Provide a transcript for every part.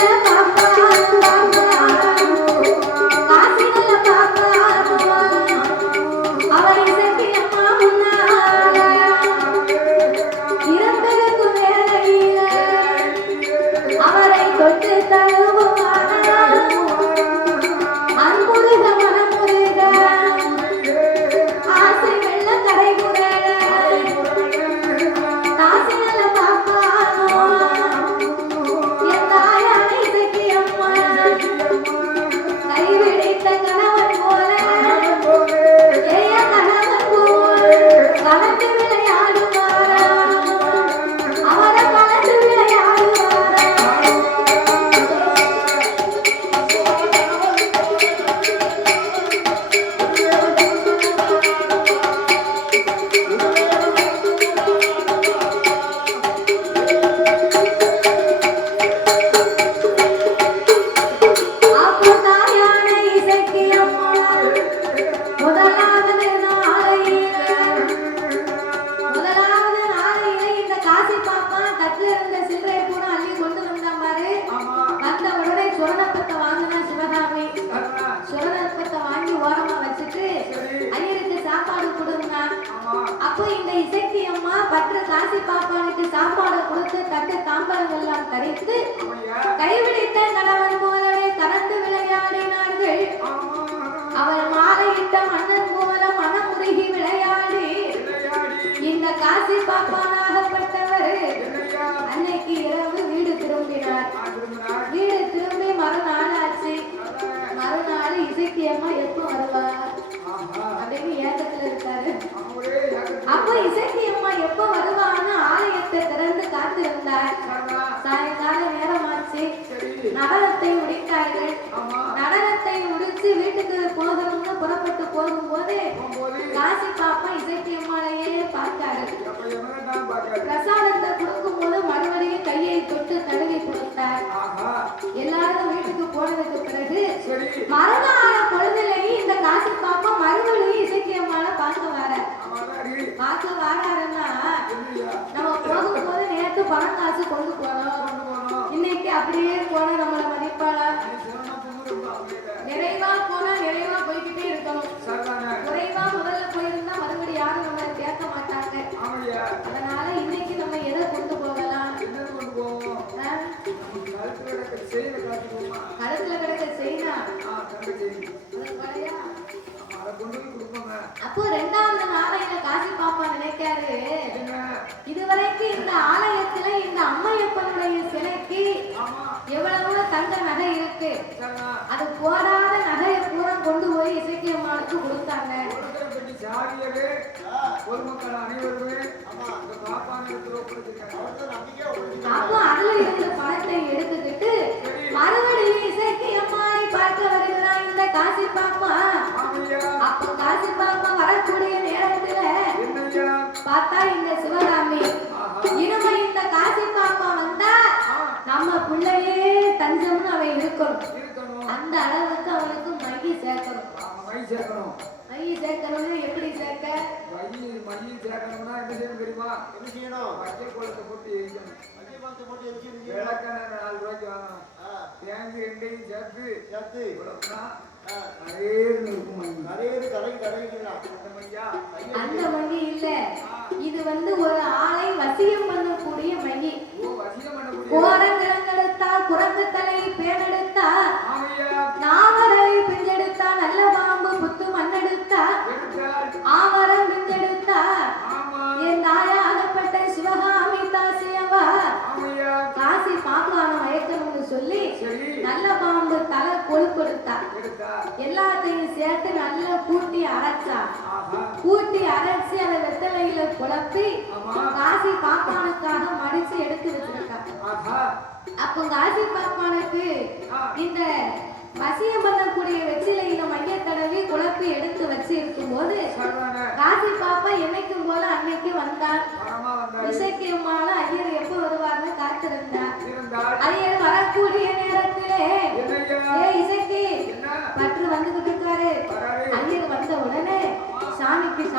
Hola, நடனத்தை முடித்தார்கள். நடனத்தை முடிச்சு வீட்டுக்கு போகணும்னு புறப்பட்டு போகும்போது காசி பாப்பா பார்த்தாரு எவனை தான் பார்க்காது பிரசாதத்தை கொடுக்கும்போது மறுபடியும் கையை தொட்டு தடவி கொடுத்தார். எல்லாரும் வீட்டுக்கு போனதுக்கு பிறகு மறுநாள் பொழுதுலயே இந்த காசி பாப்பா மறுபடியும் இசைக்கியம்மாளை பார்க்க வர. பார்க்க வராருன்னா நம்ம போகும்போது நேத்து பணம் காசு கொண்டு போனோம். அப்படியே போனா நம்மள மதிப்பாளா? நிறைவா போனா நிறைவா போய்கிட்டே இருக்கணும். குறைவா முதல்ல போயிருந்தா மறுபடியும் யாரும் நம்மளை கேட்க மாட்டாங்க. அதனால இன்னைக்கு நம்ம எதை கொண்டு போகலாம்? நம்ம கழுத்துல கிடக்க செய்னா? நம்ம கொடுப்போங்க அப்போ ரெண்டாவது நாளையில காசி பாப்பா நினைக்காரு. இதுவரைக்கும் இந்த ஆலயத்துல இந்த அம்மையப்பனுடைய அது போடாத நகையை பூரா கொண்டு போய் இசைக்கியம்மாளுக்கு கொடுத்தாங்க. பொதுமக்கள் அனைவருமே அப்போ அதுல இருந்த பணத்தை எடுத்துக்கிட்டு மறுபடியும் இசைக்கியம்மாளை பார்க்க வருகிறான் இந்த காசி பாப்பா. அப்போ காசி பாப்பா வரக்கூடிய நேரத்துல பார்த்தா இந்த சிவகாமி. அந்த அளவுக்கு அவனுக்கு மைய சேர்க்கணும். மை சேர்க்கணும். மைய சேர்க்கணும்னு எப்படி சேர்க்க? மை மை சேர்க்கணும்னா என்ன செய்யணும் தெரியுமா? என்ன செய்யணும்? பச்சை குளத்தை போட்டு எரிக்கணும். அஞ்சு பத்து போட்டு எரிச்சு விளக்கெண்ணெய் நாலு ரூபாய்க்கு வாங்கணும் தேங்கு ரெண்டையும் சேர்த்து சேர்த்து. இவ்வளவுனா நிறைய இருக்கும் நிறைய கடைக்கு கடைக்கலாம் அந்த மையா அந்த மைய இல்ல. இது வந்து ஒரு ஆஹா கூட்டி அரைச்சி அதை வெத்தலையில குழப்பி காசி பாப்பானுக்காக மடிச்சு எடுத்து வச்சிருக்கா. ஆஹா. அப்போ காசி பாப்பானுக்கு இந்த வசியம் பண்ணக்கூடிய வெற்றிலையில மைய தடவி குழப்பி எடுத்து வச்சு இருக்கும்போது சரவண. காசி பாப்பா என்னைக்கும் போல அன்னைக்கு வந்தாரு இசைக்கியம்மால ஐயர் எப்போ வருவார்னு காத்திருந்தார். ஐயர் வரக்கூடிய நேரத்திலே ஏ இசைக்கு பற்று வந்துகிட்டு இருக்காரு. ஐயர்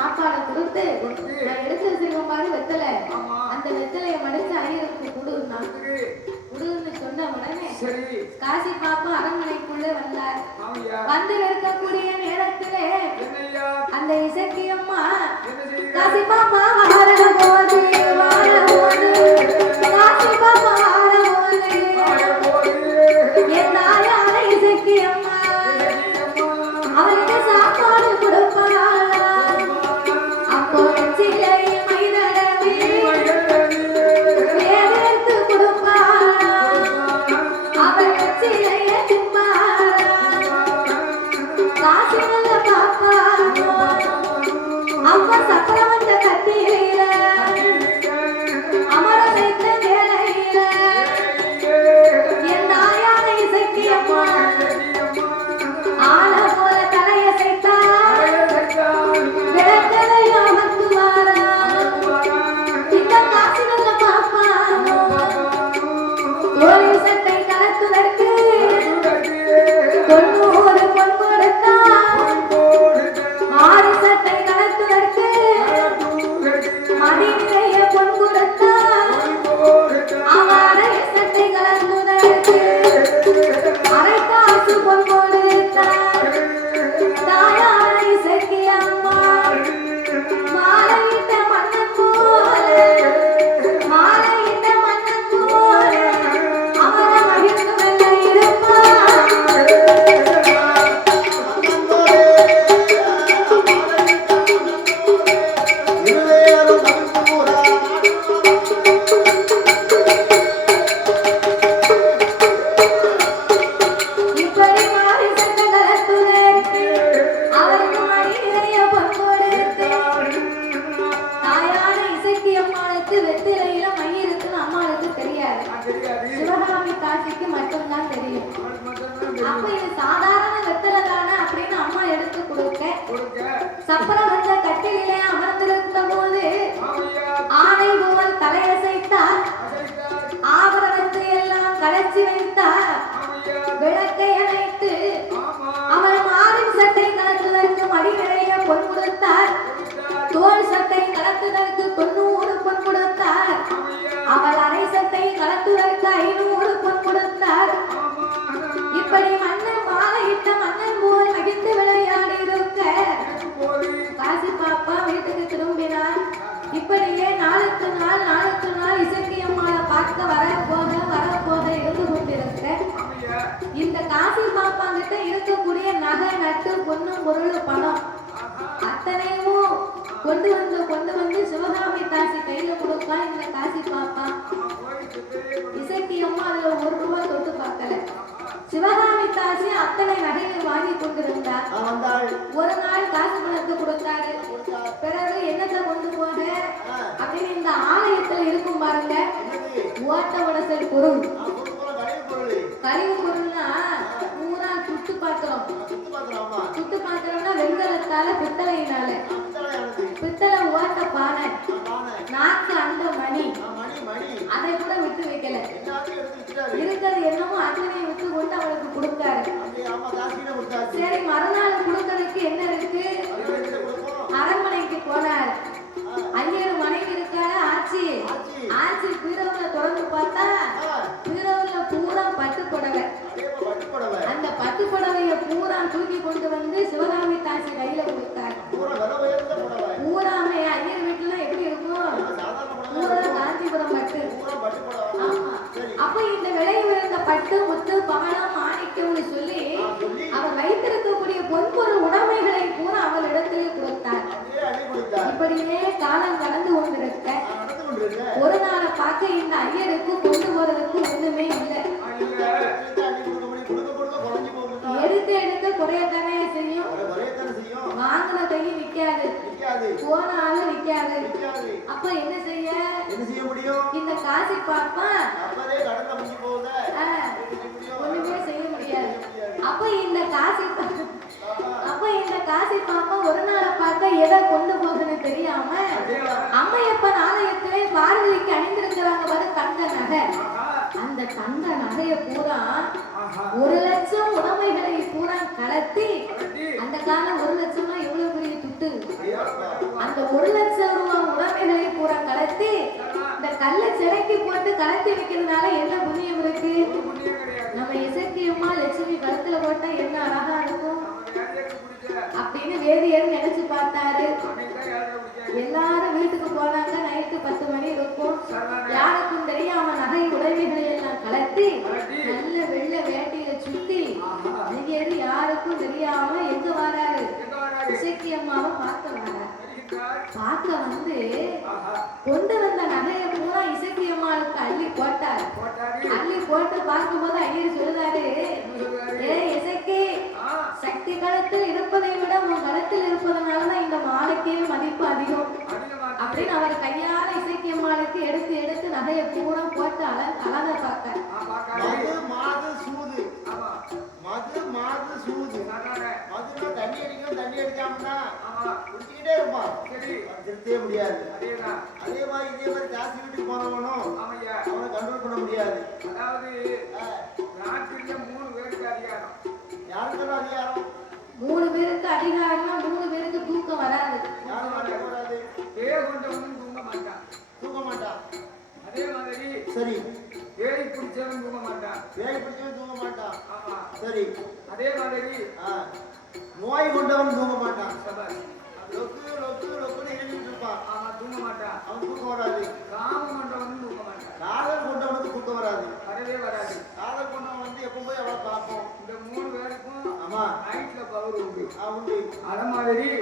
சாப்பாடு கொடுத்து. நான் எடுத்து வச்சிருக்கேன் பாரு வெத்தலை. அந்த வெத்தலையை மடிச்சு ஐயருக்கு கொடுன்னா வந்துரு. குடுன்னு சொன்ன உடனே காசி பாப்பா அரண்மனைக்குள்ளே வந்தார். வந்து இருக்கக்கூடிய நேரத்திலே அந்த இசக்கியம்மா காசி பாப்பா வாழ போது രാജിവെച്ച് பொருள் பணம். அத்தனையும் கொண்டு வந்து கொண்டு வந்து சிவகாமி தாசி கையில கொடுப்பா இந்த காசி பாப்பா இசைக்கு அம்மா அதுல ஒரு ரூபாய் தொட்டு பார்க்கல. சிவகாமி தாசி அத்தனை நகைகள் வாங்கி கொண்டிருந்தார் ஒரு நாள் காசு பணத்தை கொடுத்தாரு. பிறகு என்னத்தை கொண்டு போக அப்படின்னு இந்த ஆலயத்துல இருக்கும் பாருங்க. ஓட்ட உடசல் பொருள். கழிவு சுத்து பாத்திரம்னா வெண்கலத்தால பித்தளையினால. பித்தளை ஓட்ட பானை. நாக்கு அந்த மணி. அதை கூட விட்டு வைக்கல. இருக்கிறது என்னமோ அத்தனை விட்டு கொண்டு அவளுக்கு கொடுத்தாரு சரி மறுநாள் கொடுக்கறதுக்கு என்ன இருக்கு அது எடுத்து கொடுப்போம் அரண்மனைக்கு போனார் ஆ, ஐயர் மனைவி இருக்காரு ஆச்சி ஆச்சி ஆச்சி பீரவுல திறந்து பார்த்தா ஆ, பீரவுல பூரா பட்டு புடவை அதே போல பட்டு புடவை அந்த பட்டு புடவைய பூரா தூக்கி கொண்டு வந்து சிவகாமி தாசி கையில கொடுத்தார் பூரா விலை உயர்ந்த புடவை பூராமே ஐயர் வீட்டுல எப்படி இருக்கும் ஆனா சாதாரண புடவை பூரா இருக்கும். காஞ்சிபுரம் பட்டு பூரா பட்டு புடவை ஆமா. சரி அப்ப இந்த விலை உயர்ந்த பட்டு முத்து பவளம் மாணிக்கம்னு சொல்லி நான் சொல்லி அவர் வைத்திருக்கக்கூடிய பொன்பொருள் உடைமைகளை பூரா அவள் இடத்திலே கொடுத்தார் அப்படியே அடி இப்படியே காலம் கடந்து கொண்டிருக்க. ஒரு நாளை பார்க்க இந்த ஐயருக்கு கொண்டு போறதுக்கு ஒண்ணுமே இல்லை. எடுத்து எடுத்து குறையத்தானே செய்யும். வாங்கின நிக்காது. நிக்காது. போன ஆளு நிக்காது. அப்ப என்ன செய்ய? இந்த காசி முடியும்? ஒண்ணுமே செய்ய முடியாது. அப்ப இந்த காசி. அப்ப இந்த காசி பாப்பா ஒரு நாளை பார்க்க எதை கொண்டு தெரியாம அம்மையப்பன் ஆலயத்திலே பார்வதிக்கு அணிந்திருக்கிறாங்க பாரு தங்க நகை. அந்த தங்க நகைய பூரா ஒரு லட்சம் உடைமைகளை பூரா கலத்தி அந்த காலம் ஒரு லட்சம்னா எவ்வளவு பெரிய துட்டு? அந்த ஒரு லட்சம் ரூபாய் உடைமைகளை பூரா கலத்தி இந்த கல்ல சிறைக்கு போட்டு கலத்தி வைக்கிறதுனால என்ன புண்ணியம் இருக்கு? நம்ம இசக்கியம்மா லட்சுமி கழுத்துல போட்டா என்ன அழகா இருக்கும்? அப்படின்னு வேதியர் நினைச்சு பார்த்தாரு. எல்லாரும் வீட்டுக்கு போனாங்க. நைட்டு பத்து மணி இருக்கும். யாருக்கும் தெரியாம நகை உடைமைகளை எல்லாம் கலத்தி நல்ல வெள்ளை வேட்டியில சுத்தி அழகியர் யாருக்கும் தெரியாம எங்க வராரு? இசக்கி அம்மாவை பார்க்க வராரு பார்க்க வந்து கொண்டு வந்த நகையை பூரா இசக்கி அம்மாவுக்கு அள்ளி போட்டார். அள்ளி போட்டு பார்க்கும்போது ஐயர் சொல்லுதாரு ஏ இசக்கி சக்தி களத்தில் இருப்பதை விட களத்தில் இருப்பதனாலதான் இந்த மாலைக்கே மதிப்பு அதிகம். அப்படின்னு அவர் கையால இசைக்கு அம்மாளுக்கு எடுத்து எடுத்து நகையை பூரா போட்டு அல அழக பார்க்க மது மாது சூது. மது மாது சூது. மதுனா தண்ணி அடிக்கணும் தண்ணி குடிச்சுக்கிட்டே இருப்பான். திருத்தவே முடியாது. அதே மாதிரி இதே மாதிரி ஜாஸ்தி வீட்டுக்கு போனவனும் அவனை கண்ட்ரோல் பண்ண முடியாது. அதாவது நாட்டில மூணு பேருக்கு பேருக்கு அதிகாரம்னா மூணு பேருக்கு தூக்கம் வராது. சரி. ஏறி பிடிச்சவன் தூங்க மாட்டான் வேலை பிடிச்சவன் தூங்க மாட்டான் ஆமா. சரி. அதே மாதிரி நோய் கொண்டவன் தூங்க மாட்டான். லொக்கு லொக்கு லொக்குன்னு இறங்கிட்டு இருப்பான். ஆமா தூங்க மாட்டான் அவன் தூக்கம் வராது. காமம் கொண்டவனும் தூங்க மாட்டான் காதல் கொண்டவனுக்கு தூக்கம் வராது. வரவே வராது.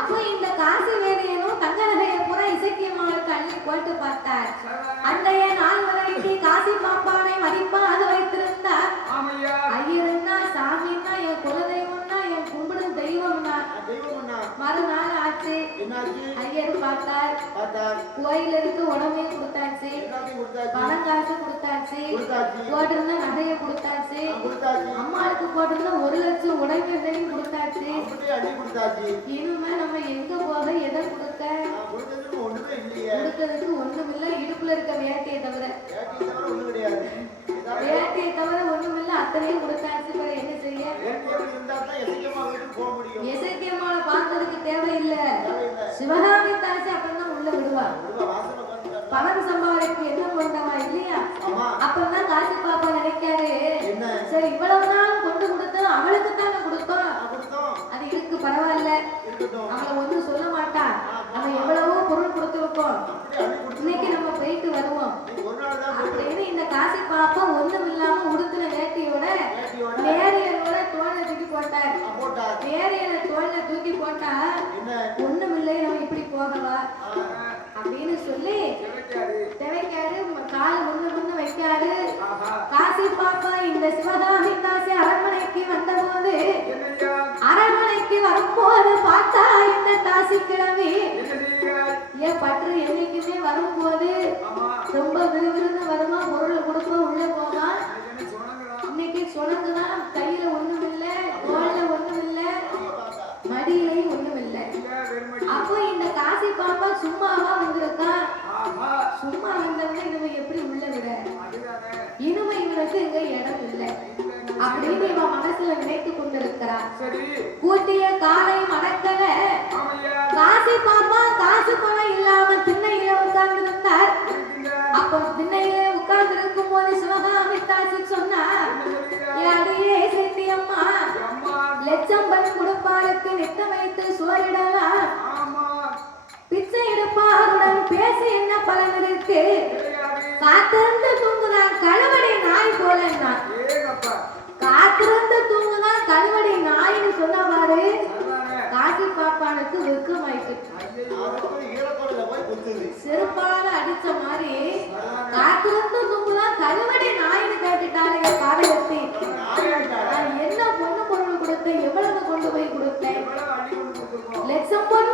அப்போ இந்த காசி வேதியனும் தங்க நகையை பூரா இசைக்கு அம்மாளுக்கு அள்ளி போட்டு பார்த்தார். அன்றைய நாள் வரைக்கு காசி பாப்பானை மதிப்பாக வைத்திருந்தார். ஆமையா? ஐயருன்னா சாமின்னா என் குலதெய்வம்னா என் கும்பிடும் தெய்வம்னா. மறுநாள் ஆச்சு. ஐயர் பார்த்தார். கோயிலுக்கு உடம்பே கொடுத்தாச்சு எல்லாத்தையும் கொடுத்தாச்சு பணம் காசு கொடுத்தாச்சு. போட்டிருந்த நகையை கொடுத்தாச்சு. அம்மாளுக்கு போட்டிருந்த ஒரு லட்சம் அப்படியே அள்ளி கொடுத்தாச்சு. இனிமே நம்ம எங்க போக எதை கொடுக்க? ஒண்ணுமே கொடுக்கறதுக்கு ஒண்ணுமில்ல. இடுப்புல இருக்க வேட்டையை தவிர. வேட்டையை தவிர ஒண்ணும் அத்தனையும் கொடுத்தாச்சு. பிறகு என்ன செய்ய? இசைக்கியம்மாவை பார்க்கறதுக்கு தேவையில்லை. சிவகாமி தாசி அப்படின்னா உள்ள விடுவா. பணம் சம்பாதிப்பு என்ன கொண்டமா இல்லையா? அப்பதான் காசி பாப்பா நினைக்காரு சரி இவ்வளவு நாள் கொண்டு கொடுத்தோம் அவளுக்கு தானே கொடுத்தோம். அது இருக்கு பரவாயில்ல. அவளை ஒன்றும் சொல்ல மாட்டான். அவன் எவ்வளவோ பொருள் கொடுத்துருப்போம் இன்னைக்கு நம்ம போயிட்டு வருவோம். அப்படின்னு இந்த காசி பாப்பா ஒண்ணும் இல்லாம உடுத்துல வேட்டியோட கூட தோலை தூக்கி போட்டார் நேரியல தோலை தூக்கி போட்டா ஒண்ணும் இல்லை நம்ம இப்படி போகவா? அப்படின்னு சொல்லி கால முன்ன முன்ன வைக்காரு காசி பாப்பா இந்த சிவகாமி தாசி அரண்மனைக்கு வந்த போது அரண்மனைக்கு வரும்போது பார்த்தா இந்த தாசி கிழவி. ஏன் பற்று என்னைக்குமே வரும்போது ரொம்ப விறுவிறுன்னு வருமா? பொருள் கொடுப்போம் உள்ள போமா இவன் மனசுல நினைத்து கொண்டிருக்கிறார் கூட்டிய காலை மடக்கல ஆமையா. காசி பாப்பா காசு பணம் இல்லாம திண்ணையில உட்கார்ந்து இருந்தார் அப்போ திண்ணையில உட்கார்ந்து இருக்கும் போது சிவகாமி தாசி சொன்னார் என்ன சொல்கிறாய் "ஏ அடியே செட்டி அம்மா லட்சம் பணம் கொடுப்பாருக்கு நித்த வைத்து சுவரிடலாம். பிச்சை எடுப்பாருடன் பேசி என்ன பலன் இருக்கு? காத்திருந்து தூங்குதான் ஏகப்பா சிறந்த தூங்கு தான் கருவடி நாயின்னு சொன்னவாறு காசி பாப்பானுக்கு வெக்கம் ஆயிட்டு செருப்பால அடிச்ச மாதிரி காத்திருந்த தூங்கு தான் கருவடி நாயின்னு கேட்டுட்டாரு கேட்டுட்டாருங்க பாடகத்தை என்ன பொண்ணு பொருள் கொடுத்தேன் எவ்வளவு கொண்டு போய் கொடுத்தேன்? லட்சம் பொண்ணு